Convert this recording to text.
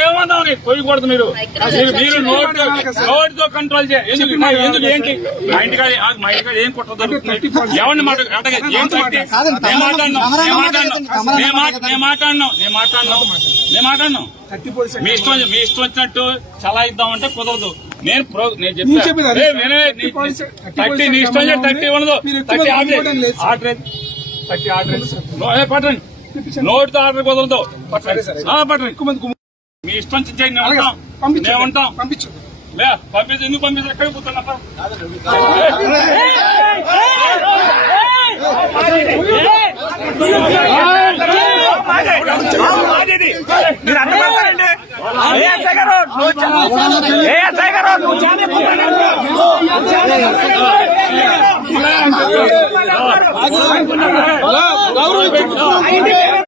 ఏమన్నావు కొయ్యకూడదు మీరు నోటితో కంట్రోల్ చేయండి. ఏంటి మా ఇంటికాడ ఏం కుట్ర దొరుకుతుంది? ఎవరిని నేను మాట్లాడినాం. మీ ఇష్టం వచ్చినట్టు చలా ఇద్దామంటే కుదరదు. నేను చెప్పాను నీ ఇష్టం 30 ఉండదు. 30 ఆర్డర్ పట్టండి. నోటితో ఆర్డర్ కుదరదు. పట్టండి. మీ ఇష్టం చేయండి. మేము ఉంటాం. పంపించండి. ఎందుకు పంపించారు? ఎక్కడికి పోతున్నా?